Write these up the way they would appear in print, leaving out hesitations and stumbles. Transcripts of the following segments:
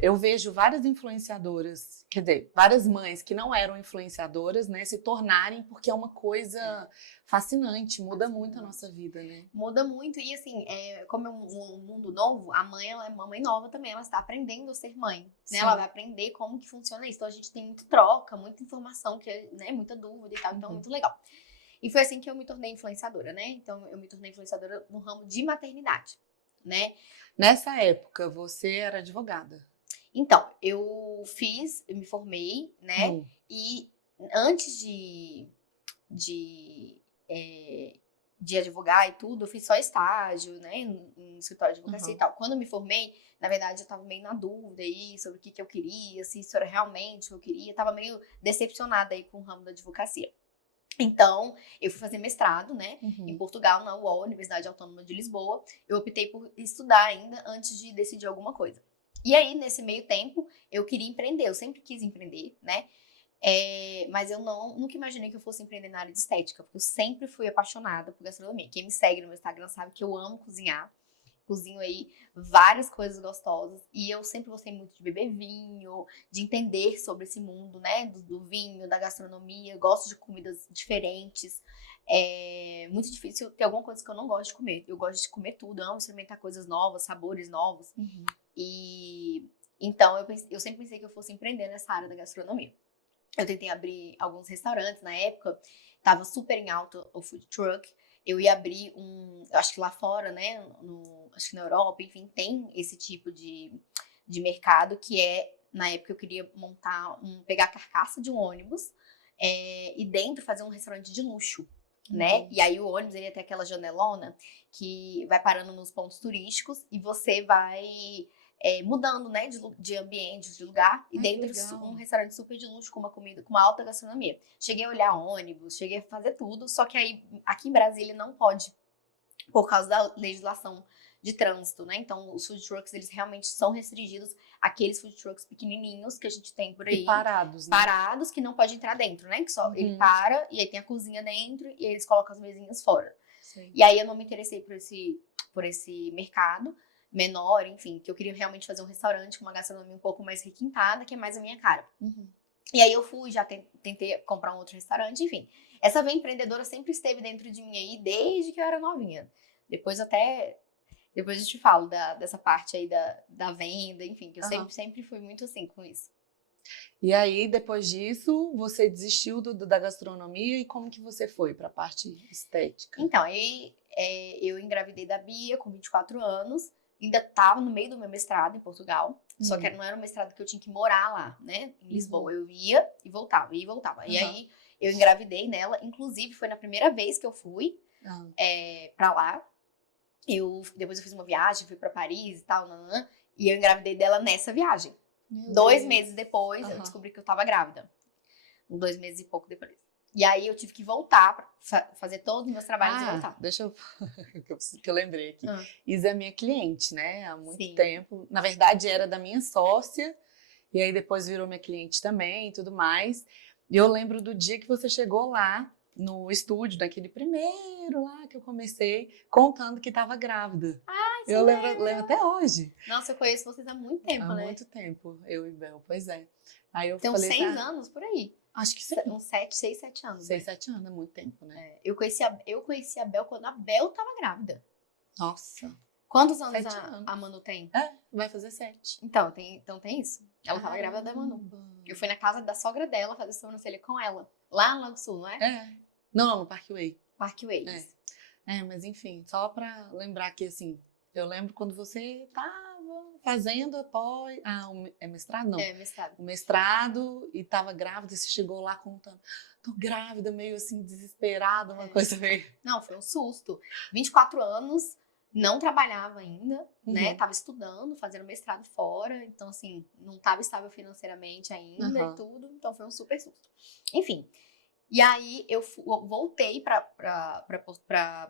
Eu vejo várias influenciadoras, quer dizer, várias mães que não eram influenciadoras, né, se tornarem, porque é uma coisa fascinante, muda muito a nossa vida, né? Muda muito, e assim, como é um mundo novo, a mãe, ela é uma mãe nova também, ela está aprendendo a ser mãe, né? Ela vai aprender como que funciona isso. Então a gente tem muita troca, muita informação, né, muita dúvida e tal, então é muito legal. E foi assim que eu me tornei influenciadora, né? Então eu me tornei influenciadora no ramo de maternidade, né? Nessa época, você era advogada? Então, eu me formei, né? E antes de, é, de advogar e tudo, eu fiz só estágio, né, em escritório de advocacia e tal. Quando eu me formei, na verdade, eu tava meio na dúvida aí sobre o que eu queria, se isso era realmente o que eu queria. Eu tava meio decepcionada aí com o ramo da advocacia. Então, eu fui fazer mestrado, né, em Portugal, na UOL, Universidade Autônoma de Lisboa. Eu optei por estudar ainda antes de decidir alguma coisa. E aí, nesse meio tempo, eu queria empreender, eu sempre quis empreender, né? Mas eu nunca imaginei que eu fosse empreender na área de estética, porque eu sempre fui apaixonada por gastronomia. Quem me segue no meu Instagram sabe que eu amo cozinhar. Cozinho aí várias coisas gostosas. E eu sempre gostei muito de beber vinho, de entender sobre esse mundo, né? Do vinho, da gastronomia. Gosto de comidas diferentes. É muito difícil ter alguma coisa que eu não gosto de comer. Eu gosto de comer tudo, amo experimentar coisas novas, sabores novos. E então eu sempre pensei que eu fosse empreender nessa área da gastronomia. Eu tentei abrir alguns restaurantes na época, tava super em alta o food truck. Eu ia abrir eu acho que lá fora, né, acho que na Europa, enfim, tem esse tipo de mercado que na época eu queria pegar a carcaça de um ônibus e dentro fazer um restaurante de luxo, né? E aí o ônibus ele ia ter aquela janelona que vai parando nos pontos turísticos e você vai mudando, né, de ambiente, de lugar, e dentro um restaurante super de luxo, com uma comida, com uma alta gastronomia. Cheguei a olhar ônibus, cheguei a fazer tudo, só que aí, aqui em Brasília, não pode, por causa da legislação de trânsito, né? Então, os food trucks, eles realmente são restringidos àqueles food trucks pequenininhos que a gente tem por aí. E parados, né? Parados, que não pode entrar dentro, né? Que só ele para, e aí tem a cozinha dentro, e aí eles colocam as mesinhas fora. Sim. E aí eu não me interessei por esse mercado menor, enfim, que eu queria realmente fazer um restaurante com uma gastronomia um pouco mais requintada, que é mais a minha cara. E aí eu fui, já tentei comprar um outro restaurante, enfim. Essa veia empreendedora sempre esteve dentro de mim aí, desde que eu era novinha. Depois eu te falo dessa parte aí da venda, enfim, que eu sempre fui muito assim com isso. E aí, depois disso, você desistiu da gastronomia e como que você foi para a parte estética? Então, aí eu engravidei da Bia com 24 anos, ainda estava no meio do meu mestrado em Portugal, só que não era um mestrado que eu tinha que morar lá, né, em Lisboa. Eu ia e voltava, ia e voltava. E aí eu engravidei nela, inclusive foi na primeira vez que eu fui pra lá. Depois eu fiz uma viagem, fui pra Paris e tal, e eu engravidei dela nessa viagem. 2 meses depois, eu descobri que eu tava grávida. 2 meses e pouco depois. E aí eu tive que voltar pra fazer todos os meus trabalhos e voltar. Deixa eu... que eu lembrei aqui. Isa é minha cliente, né? Há muito tempo. Na verdade, era da minha sócia. E aí depois virou minha cliente também e tudo mais. E eu lembro do dia que você chegou lá no estúdio, naquele primeiro lá que eu comecei, contando que estava grávida. Eu lembro até hoje. Nossa, eu conheço vocês há muito tempo, né? Há muito tempo, eu e Bel, pois é. Aí eu tem falei, uns 6 anos por aí. Acho que sim. Uns 6, 7 anos. 6, 7 anos, é muito tempo, né? Eu conheci a Bel quando a Bel tava grávida. Nossa. Quantos anos a Manu tem? Vai fazer 7. Então tem isso. Ela tava grávida da Manu. Eu fui na casa da sogra dela fazer sobrancelha com ela. Lá no Lago Sul, não é? Não, no Parkway. Parkway. Mas enfim, só pra lembrar que assim, eu lembro quando você tava fazendo após... mestrado? Não. Mestrado. O mestrado e tava grávida e você chegou lá contando. Tô grávida, meio assim, desesperada, uma coisa meio... Não, foi um susto. 24 anos, não trabalhava ainda, né? Tava estudando, fazendo mestrado fora. Então, assim, não tava estável financeiramente ainda e tudo. Então, foi um super susto. Enfim... E aí eu voltei para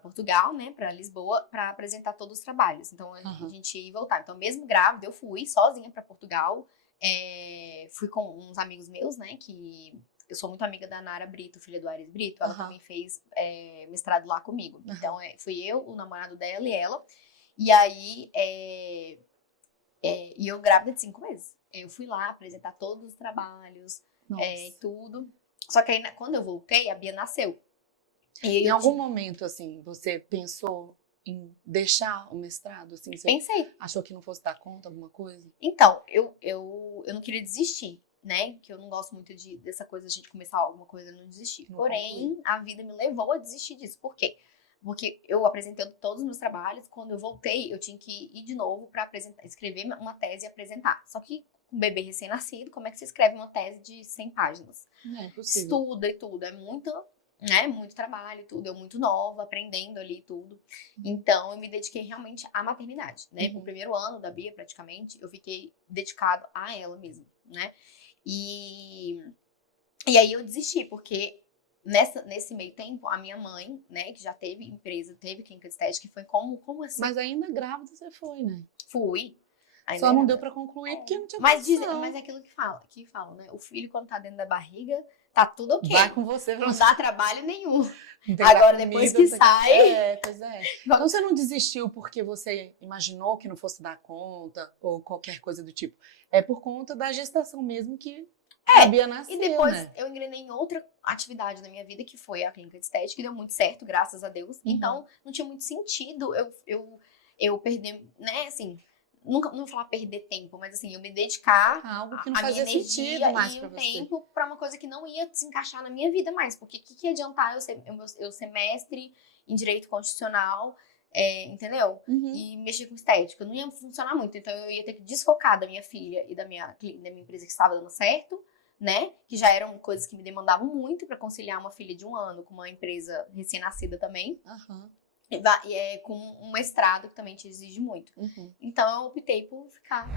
Portugal, né, para Lisboa, para apresentar todos os trabalhos. Então a gente ia voltar. Então mesmo grávida eu fui sozinha para Portugal. Fui com uns amigos meus, né, que eu sou muito amiga da Nara Brito, filha do Ares Brito. Ela também fez mestrado lá comigo. Então fui eu, o namorado dela e ela. E aí e eu grávida de 5 meses. Eu fui lá apresentar todos os trabalhos, Nossa. tudo. Só que aí, quando eu voltei, a Bia nasceu. E em algum momento, assim, você pensou em deixar o mestrado? Assim, você pensei. achou que não fosse dar conta, alguma coisa? Então, eu não queria desistir, né? Que eu não gosto muito dessa coisa de a gente começar alguma coisa e não desistir. Não Porém, concluir. a vida me levou a desistir disso. Por quê? Porque eu apresentando todos os meus trabalhos, quando eu voltei, eu tinha que ir de novo para apresentar, escrever uma tese e apresentar. Só que com um bebê recém-nascido, como é que você escreve uma tese de 100 páginas? Não é possível. Estuda e tudo, é muito, né, muito trabalho e tudo, eu muito nova, aprendendo ali e tudo. Então, eu me dediquei realmente à maternidade, né? No primeiro ano da Bia, praticamente, eu fiquei dedicado a ela mesmo, né? E aí eu desisti, porque nesse meio tempo, a minha mãe, né, que já teve empresa, teve clínica de estética, foi como assim? Mas ainda grávida você foi, né? Fui. Ainda Só não grávida. deu pra concluir porque não tinha Mas condição. é aquilo que falam, né? O filho, quando tá dentro da barriga, tá tudo ok. Vai com você. Não dá trabalho nenhum. Não Agora, depois que sai... Pois é. Então você não desistiu porque você imaginou que não fosse dar conta ou qualquer coisa do tipo. É por conta da gestação mesmo que a Bia nasceu, e depois né? eu engrenei em outra atividade na minha vida, que foi a clínica de estética, que deu muito certo, graças a Deus. Então, não tinha muito sentido eu perder, né, assim... Nunca, não vou falar perder tempo, mas assim, eu me dedicar Algo que não a minha fazia energia sentido mais e pra o você. tempo pra uma coisa que não ia se encaixar na minha vida mais. Porque o que adiantar eu ser mestre em direito constitucional, entendeu? E mexer com estética. Não ia funcionar muito. Então eu ia ter que desfocar da minha filha e da minha empresa que estava dando certo, né? Que já eram coisas que me demandavam muito pra conciliar uma filha de 1 ano com uma empresa recém-nascida também. E com um mestrado que também te exige muito. Então eu optei por ficar